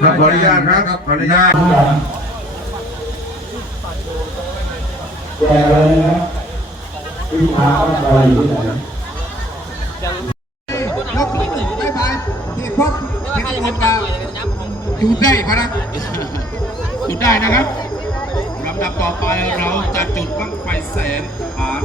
ครับขออนุญาตครับขออนุญาตแกเลยนะที่พาไปอยู่ที่ไหนยกมือบ๊ายบายที่พบที่คนดาวจูดได้พะนะจูดได้นะครับลำดับต่อไปเราจะจุดบั้งไฟแสนฐาน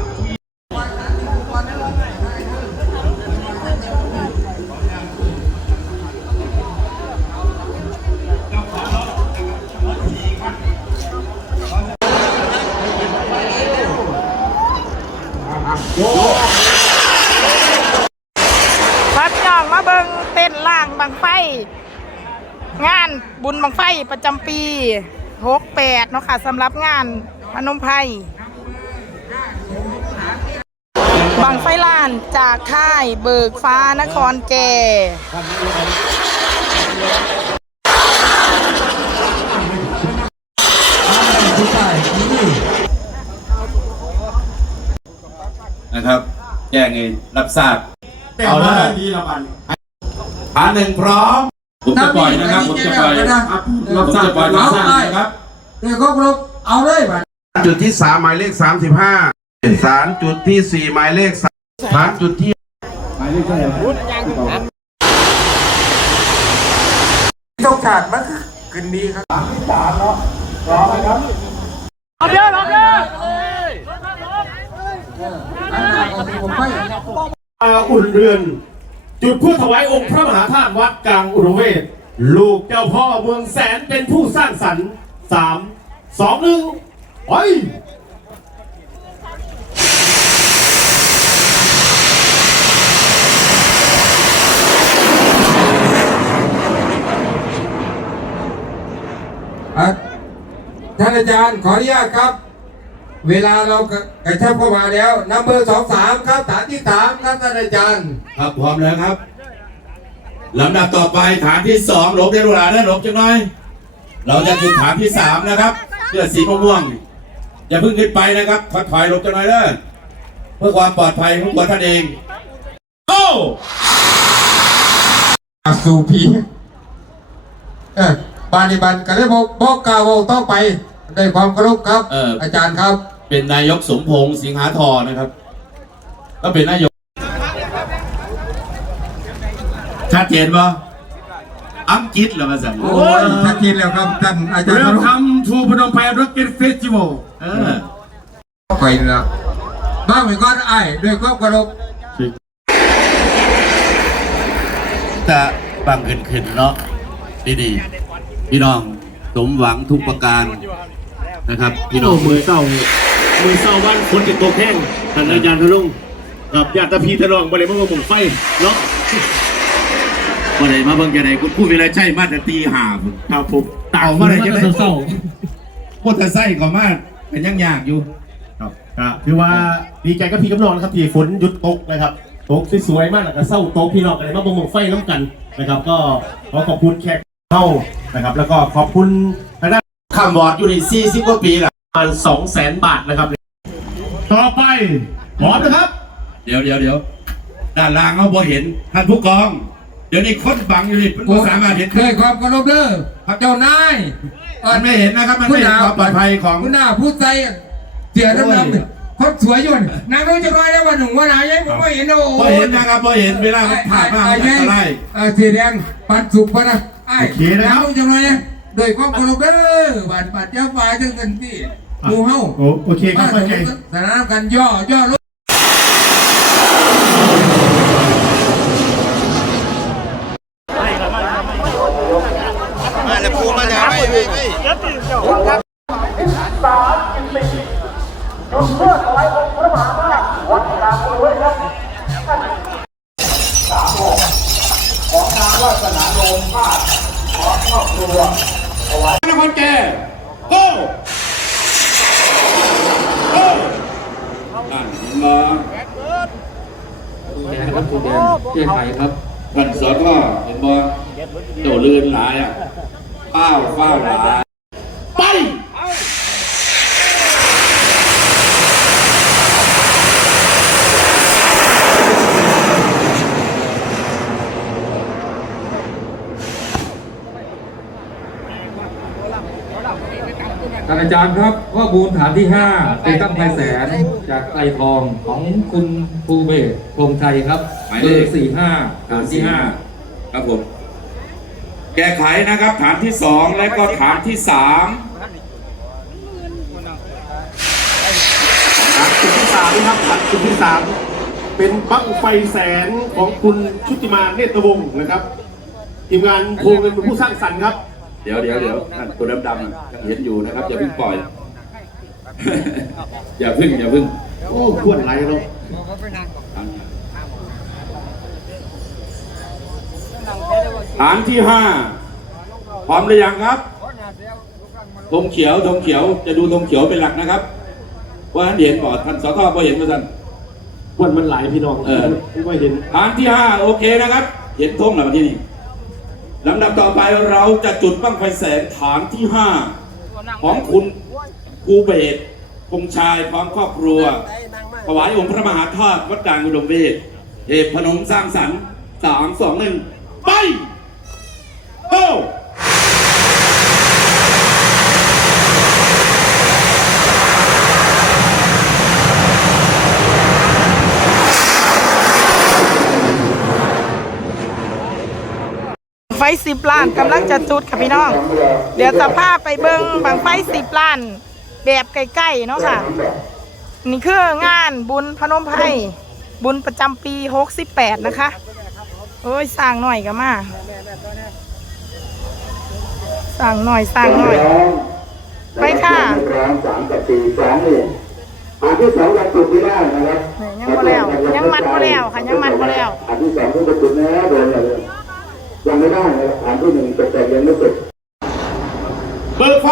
ไฟ งานบุญบังไฟประจำปี68เนาะค่ะสำหรับงานพนมไพรบังไฟล้านจากค่ายเบิกฟ้านครแก่นะครับ แจ้งเองรับทราบ เอาเอาละละดีละมัน ฐานหนึ่งพร้อม ผมจะปล่อยนะครับ ผมจะปล่อยผมจะปล่อยรับทราบนะครับเดี๋ยวก็ครบเอาเลยบัดจุดที่สามหมายเลขสามสิบห้าสารจุดที่สี่หมายเลขสามฐานจุดที่หมายเลขเท่าไหร่ต้องขาดมันขึ้นดีครับเอาเด้อเอาเด้ออาอุ่นเรือน จุดพื่ถวายองค์พระมหาธาตุวัดกลางอุรเวศลูกเจ้าพ่อเมืองแสนเป็นผู้สร้างสรรค์สามสองหนึ่งไปอะท่านอาจารย์ขออนุญาตครับ เวลาเรากระชับเข้ามาแล้วนับเบอร์สองสามครับฐานที่สามครับท่านอาจารย์ครับพร้อมแล้วครับลำดับต่อไปฐานที่สองหลบได้เวลาได้หลบจังหน่อย เราจะจุดฐานที่สามนะครับเสื้อสีม่วงๆอย่าเพิ่งขึ้นไปนะครับถอยถอยหลบจังหน่อยเด้อเพื่อความปลอดภัยของตัวท่านเองโอ้อาสูพีเออบานิบันกันเลยบอกบอกกล่าวว่าต้องไปด้วยความเคารพครับ อาจารย์ครับ เป็นนายกสมพงษ์สิงหาทรนะครับ ก็เป็นนายกชัดเจนปะอังกฤษเหรอมาสั่งโอ้ยชัดเจนแล้วครับท่านอาจารย์ Welcome to พนมไพร Rocket Festival เออไปแล้วบ้างไปก่อนไอ้ายด้วยความเคารพจะบังขึ้นขึ้นเนาะดีดีๆพี่น้องสมหวังทุกประการนะครับ พี่น้องมือเศร้า มือเศร้าบ้านคนติดตกแห้งท่านอาจารย์ทะลุงกับญาติพี่ทะลองมาเลยมาหมุนไฟเนาะวันไหนมาเบิ่งจะไหนคุณพูดเวลาใช่มาแต่ตีห่าพุ่นครับผมเต่ามาเลยจะได้เศร้าพูดแต่ไส้ก็มาเป็นยังยากอยู่ครับก็ถือว่าดีใจกับพี่กับน้องนะครับที่ฝนหยุดตกนะครับตกสวยๆมากแล้วก็เศร้าตกพี่น้องกันเลยมาบ่งไฟน้ำกันนะครับ ก็ขอขอบคุณแขกเข้านะครับ แล้วก็ขอบคุณทางด้านคำวอดอยู่ในสี่สิบกว่าปีละประมาณสองแสนบาทนะครับ ต่อไปพร้อมนะครับ เดี๋ยวเดี๋ยวเดี๋ยวด้านล่างเขาพอเห็นท่านผู้กอง เดี๋ยวนี้คนบังอยู่นี่มันบ่สามารถเห็นด้วยความเคารพเด้อเจ้านายมันไม่เห็นนะครับ มันไม่เห็นความปลอดภัยของคุณหน้าผู้ใจเสียน้ำน้ำคนสวยอยู่นี่นางรู้จะร้อยแล้ววันหนึ่งวันไหนยังผมไม่เห็นนะโอ้พอเห็นนะครับพอเห็นเวลามันผ่านมามันอันตรายเออสีแดงปันสุกปะนะไอ้โอเคนะครับนางรู้จะร้อยนะโดยความเคารพเด้อบาดบาดเจ้าฝ่ายถึงกันที่ หมู่เฮาโอโอเคครับเข้าใจสนามกันย่อย่อลงนครแก่โก้โก้นั่นมา เปลี่ยนใหม่ครับท่านสอนว่าเห็นบ่โดดลื่นหลายอะเป้าเป้าหลาย อาจารย์ครับข้อมูลฐานที่5เป็นตั้งไฟแสนจากไตรทองของคุณภูเบศพงษ์ชัยครับหมายเบเลอขร์สี่ห้าฐานที่ห้าครับผมแก้ไขนะครับ ฐานที่สองและก็ฐานที่สามฐานจุดที่สามนะครับฐานจุดที่สามเป็นบั้งไฟแสนของคุณชุติมาเนตรวงศ์นะครับทีมงานโพงเป็นผู้สร้างสรรค์ครับ เดี๋ยวเดี๋ยวเดี๋ยวท่านตัวดำๆน่ะท่านเห็นอยู่นะครับอย่าเพิ่งปล่อย อย่าเพิ่งอย่าเพิ่งโอ้ขวดไหลเนาะฐานที่ห้าพร้อมหรือยังครับธงเขียวธงเขียวจะดูธงเขียวเป็นหลักนะครับว่าท่านเห็นบ่ท่านสทก็เห็นมาท่านขวดมันไหลพี่น้องเออไม่เห็นฐานที่ห้าโอเคนะครับ เห็นธงแล้วที่นี่ ลำดับต่อไปเราจะจุดบั้งไฟแสนฐานที่ห้าของคุณกูเบศคงชายพร้อมครอบครัว ถวายองค์พระมหาธาตุวัดกลางอุดมเวทเหตุพนมสร้างสรรค์สามสองหนึ่งไปโฟสิบล้านกำลังจะจุดค่ะพี่น้อง เดี๋ยวจะพาไปเบิงบังไฟสิบล้าน แบบใกล้ๆเนาะค่ะ นี่คืองานบุญพนมไพรบุญประจำปี68นะคะโอ้ยสร้างหน่อยก็มาสร้างหน่อยสร้างหน่อยไปค่ะร้องสามกับสี่สองนี่อันที่สองยังจุดไม่ได้นะครับยังบ่แล้วยังมัดบ่แล้วค่ะยังมัดบ่แล้วอันที่สองเพิ่งไปจุดนะโดนอะไร ยังไม่ได้นะครับอันที่หนึ่งแต่ยังไม่เสร็จเบิกไฟ